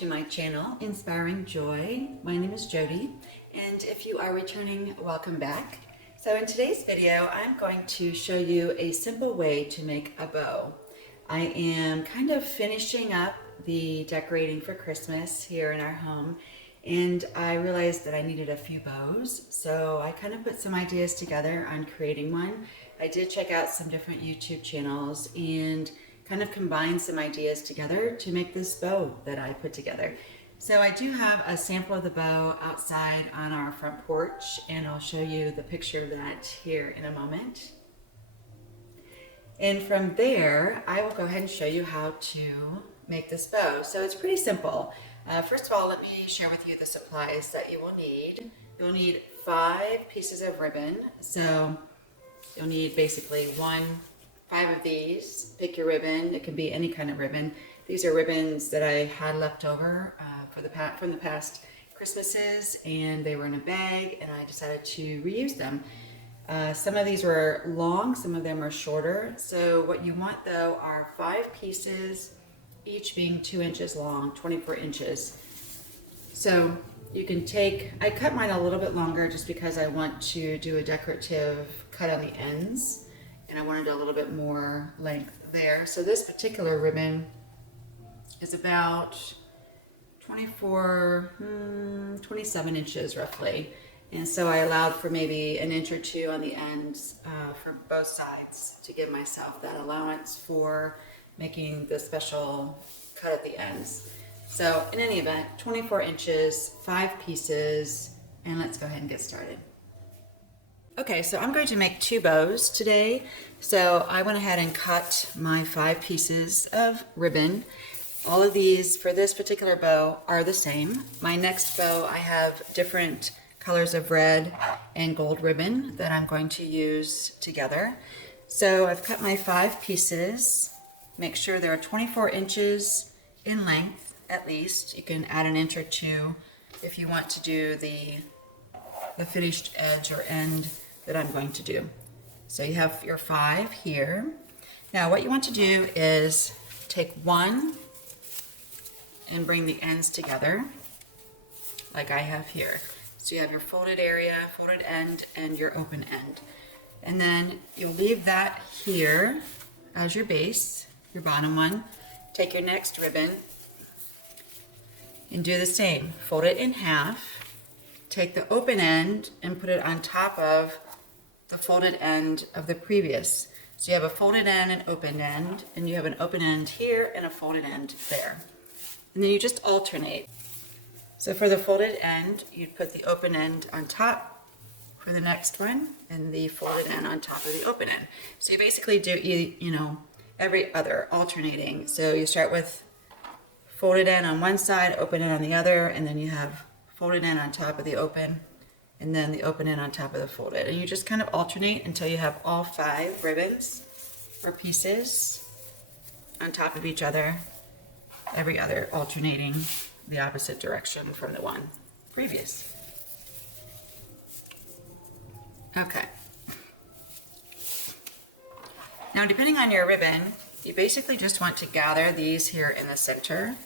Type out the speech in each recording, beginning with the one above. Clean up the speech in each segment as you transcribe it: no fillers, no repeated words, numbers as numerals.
to my channel, Inspiring Joy. My name is Jody, and if you are returning, welcome back. So in today's video, I'm going to show you a simple way to make a bow. I am kind of finishing up the decorating for Christmas here in our home, and I realized that I needed a few bows, so I kind of put some ideas together on creating one. I did check out some different YouTube channels and kind of combine some ideas together to make this bow that I put together. So I do have a sample of the bow outside on our front porch, and I'll show you the picture of that here in a moment. And from there, I will go ahead and show you how to make this bow. So it's pretty simple. First of all, let me share with you the supplies that you will need. You'll need 5 pieces of ribbon. So you'll need basically 5 of these. Pick your ribbon. It can be any kind of ribbon. These are ribbons that I had left over from the past Christmases, and they were in a bag, and I decided to reuse them. Some of these were long, some of them are shorter. So what you want though are 5 pieces, each being 2 inches long, 24 inches. So you can I cut mine a little bit longer just because I want to do a decorative cut on the ends, and I wanted a little bit more length there. So this particular ribbon is about 27 inches roughly. And so I allowed for maybe an inch or 2 on the ends for both sides to give myself that allowance for making the special cut at the ends. So in any event, 24 inches, 5 pieces, and let's go ahead and get started. Okay, so I'm going to make 2 bows today. So I went ahead and cut my 5 pieces of ribbon. All of these for this particular bow are the same. My next bow, I have different colors of red and gold ribbon that I'm going to use together. So I've cut my 5 pieces. Make sure they're 24 inches in length at least. You can add an inch or 2 if you want to do the finished edge or end that I'm going to do. So you have your 5 here. Now what you want to do is take one and bring the ends together like I have here. So you have your folded area, folded end, and your open end. And then you'll leave that here as your base, your bottom one. Take your next ribbon and do the same. Fold it in half. Take the open end and put it on top of the folded end of the previous. So you have a folded end and open end, and you have an open end here and a folded end there. And then you just alternate. So for the folded end, you'd put the open end on top for the next one, and the folded end on top of the open end. So you basically do, every other, alternating. So you start with folded end on one side, open end on the other, and then you have folded end on top of the open, and then the open end on top of the folded. And you just kind of alternate until you have all 5 ribbons or pieces on top of each other, every other alternating the opposite direction from the one previous. Okay. Now depending on your ribbon, you basically just want to gather these here in the center,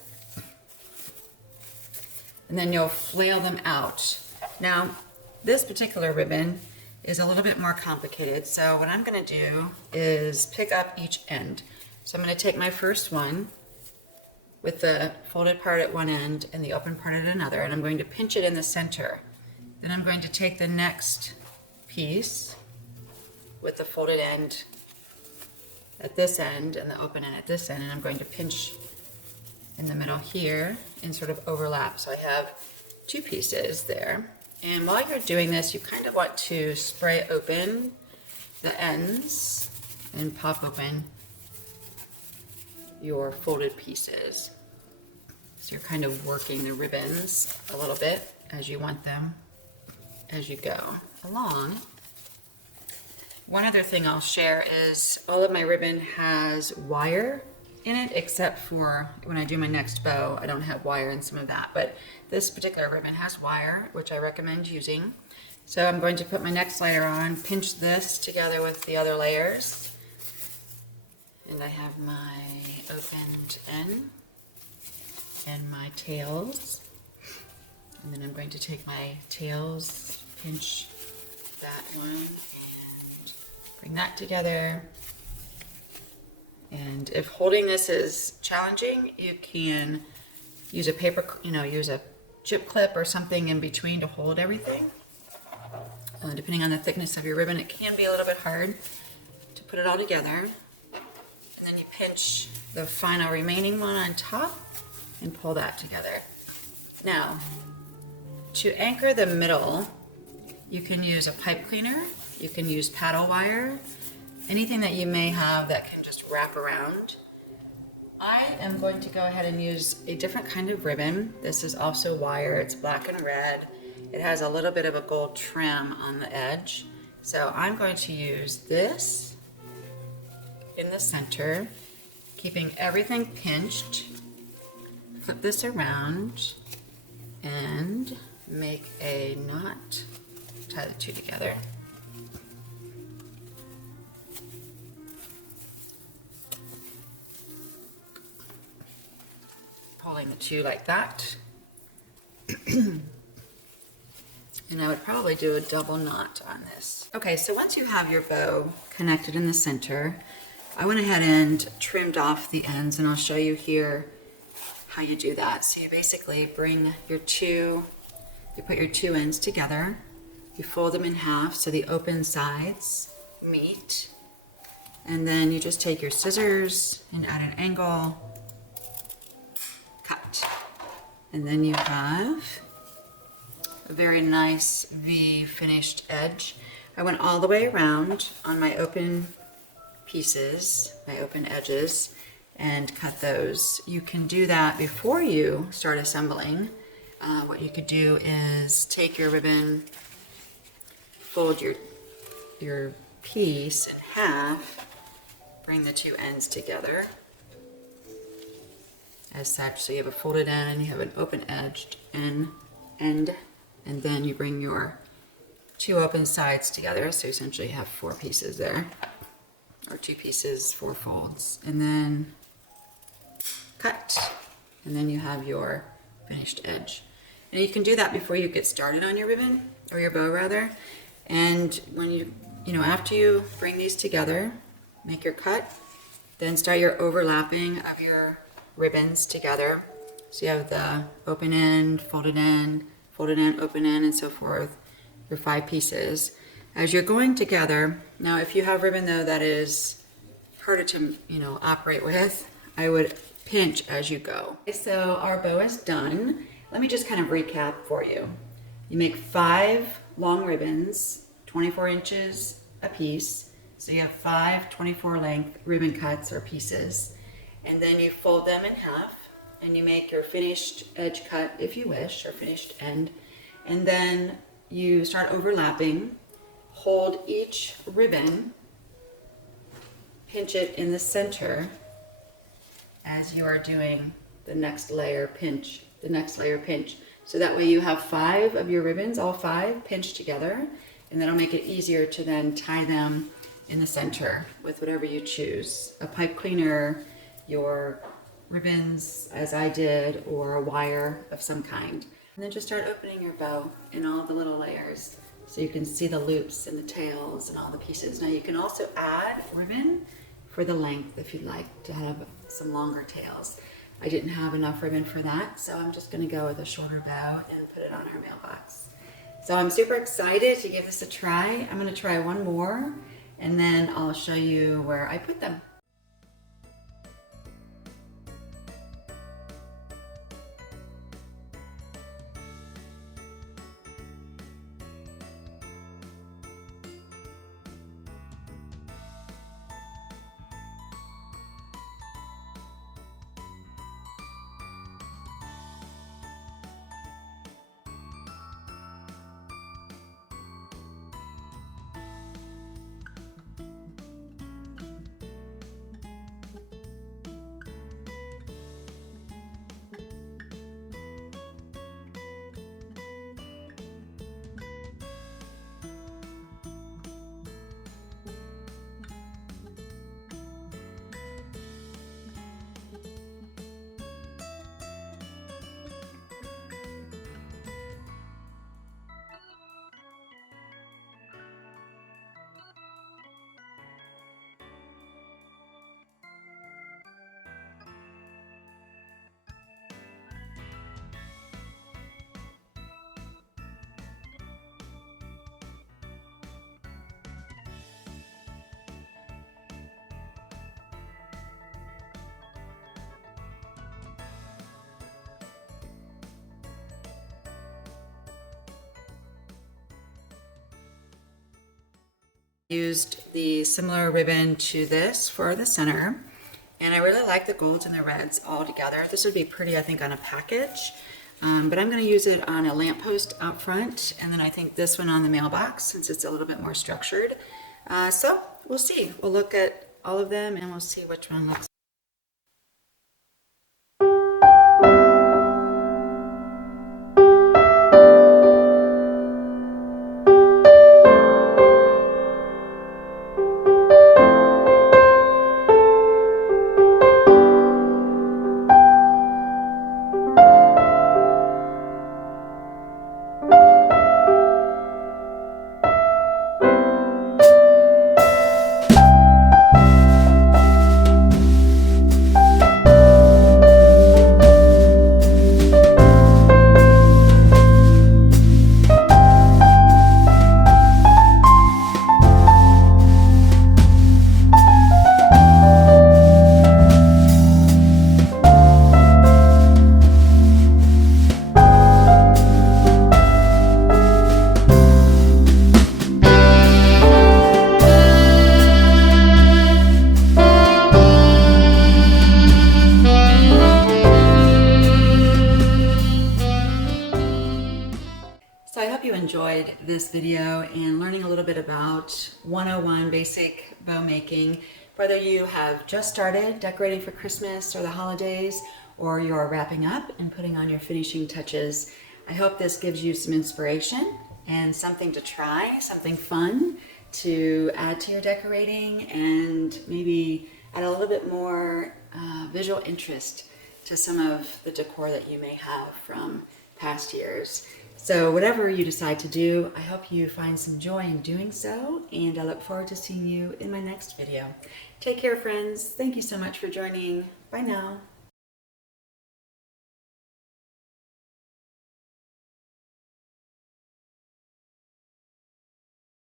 and then you'll flail them out. Now this particular ribbon is a little bit more complicated, so what I'm going to do is pick up each end. So I'm going to take my first one with the folded part at one end and the open part at another, and I'm going to pinch it in the center. Then I'm going to take the next piece with the folded end at this end and the open end at this end, and I'm going to pinch in the middle here and sort of overlap. So I have 2 pieces there. And while you're doing this, you kind of want to spray open the ends and pop open your folded pieces. So you're kind of working the ribbons a little bit as you want them as you go along. One other thing I'll share is all of my ribbon has wire in it, except for when I do my next bow, I don't have wire in some of that, but this particular ribbon has wire, which I recommend using. So I'm going to put my next layer on, pinch this together with the other layers, and I have my opened end. and my tails. And then I'm going to take my tails, pinch that one, and bring that together. And if holding this is challenging, you can use a paper, use a chip clip or something in between to hold everything. Depending on the thickness of your ribbon, it can be a little bit hard to put it all together. And then you pinch the final remaining one on top and pull that together. Now, to anchor the middle, you can use a pipe cleaner, you can use paddle wire, anything that you may have that can just wrap around. I am going to go ahead and use a different kind of ribbon. This is also wire, it's black and red. It has a little bit of a gold trim on the edge. So I'm going to use this in the center, keeping everything pinched. Flip this around and make a knot, tie the two together. Pulling the two like that. And I would probably do a double knot on this. Okay, so once you have your bow connected in the center, I went ahead and trimmed off the ends, and I'll show you here how you do that. So you basically bring your you put your two ends together, you fold them in half so the open sides meet, and then you just take your scissors and at an angle, cut. And then you have a very nice V finished edge. I went all the way around on my open pieces, my open edges, and cut those. You can do that before you start assembling. What you could do is take your ribbon, fold your piece in half, bring the two ends together as such, so you have a folded end and you have an open edged end, and then you bring your two open sides together, so essentially you have four pieces there, or two pieces, four folds, and then cut, and then you have your finished edge. And you can do that before you get started on your ribbon, or your bow rather. And when after you bring these together, make your cut, then start your overlapping of your ribbons together. So you have the open end, open end, and so forth, your 5 pieces. As you're going together, now if you have ribbon though that is harder to operate with, I would pinch as you go. Okay, so our bow is done. Let me just kind of recap for you. You make 5 long ribbons, 24 inches a piece. So you have 5 24 length ribbon cuts or pieces. And then you fold them in half and you make your finished edge cut if you wish, or finished end. And then you start overlapping, hold each ribbon, pinch it in the center as you are doing the next layer pinch, So that way you have 5 of your ribbons, all 5 pinched together, and that'll make it easier to then tie them in the center with whatever you choose. A pipe cleaner, your ribbons as I did, or a wire of some kind. And then just start opening your bow in all the little layers so you can see the loops and the tails and all the pieces. Now you can also add ribbon for the length if you'd like to have some longer tails. I didn't have enough ribbon for that, so I'm just gonna go with a shorter bow and put it on her mailbox. So I'm super excited to give this a try. I'm gonna try one more and then I'll show you where I put them. Used the similar ribbon to this for the center, and I really like the golds and the reds all together. This would be pretty, I think, on a package, but I'm going to use it on a lamppost out front, and then I think this one on the mailbox since it's a little bit more structured. So we'll see. We'll look at all of them and we'll see which one looks. So I hope you enjoyed this video and learning a little bit about 101 basic bow making. Whether you have just started decorating for Christmas or the holidays, or you're wrapping up and putting on your finishing touches, I hope this gives you some inspiration and something to try, something fun to add to your decorating, and maybe add a little bit more visual interest to some of the decor that you may have from past years. So whatever you decide to do, I hope you find some joy in doing so, and I look forward to seeing you in my next video. Take care, friends. Thank you so much for joining. Bye now.